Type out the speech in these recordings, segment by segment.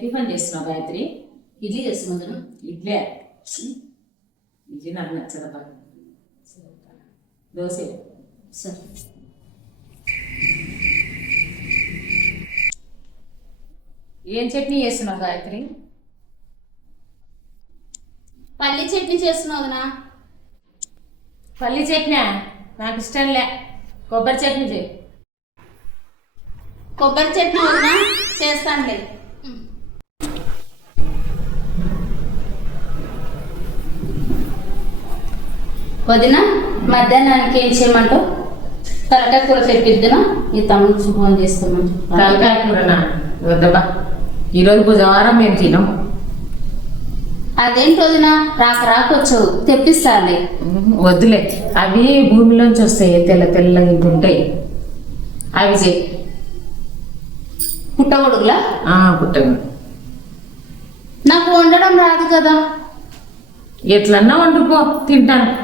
Tiffin చేస్తున్నావు గాయత్రి? ఇడ్లీ చేస్తున్నాను. ఇడ్లీ ఇడ్లీ నాకు నచ్చదబ్బా. దోశ సరే. ఏం చట్నీ చేస్తున్నావు గాయత్రి? పల్లి చట్నీ చేస్తున్నావు వదినా. పల్లి చట్నీ నాకు ఇష్టం లే, కొబ్బరి చట్నీ చేయి. కొబ్బరి చట్నీ వదినా చేస్తానులే. వదిన మధ్యాహ్నానికి ఏం చేయమంటావు? తలకాయ కూర తెప్పిద్దునా? ఈ తమ్ముడికి ఫోన్ చేస్తామని. తలకాయ కూరనా? వద్దబ్బా, ఈరోజు బుధవారం మేము తినం. అదేంటి వదిన రాకొచ్చావు, తెప్పిస్తాలే. వద్దులే, అవి భూమిలోంచి వస్తాయి, తెల్ల తెల్లగా ఉంటాయి, అవి చేయి. పుట్టగొడుగులా? పుట్టగొడుగు. నాకు వండడం రాదు కదా. ఎట్లన్నా వండుకో, తింటాను.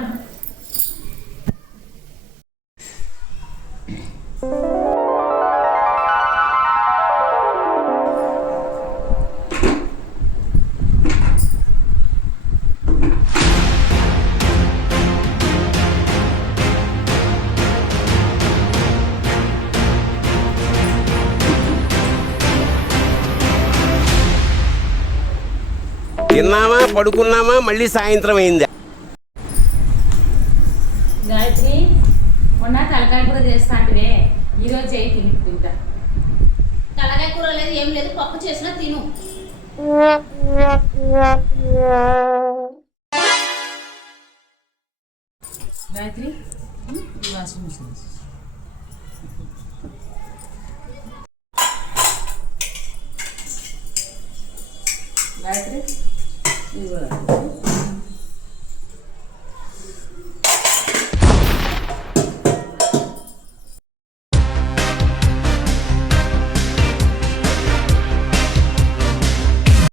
తిన్నామా పడుకున్నామా మళ్ళీ సాయంత్రం అయిందా? గాయత్రి, మొన్న తలకాయ కూర చేస్తా అంటే ఈరోజు చేయి, తింటా. తలకాయ కూర లేదు, ఏం లేదు, పప్పు చేసినా తిను. Gayatri, washing machine. గాయత్రి,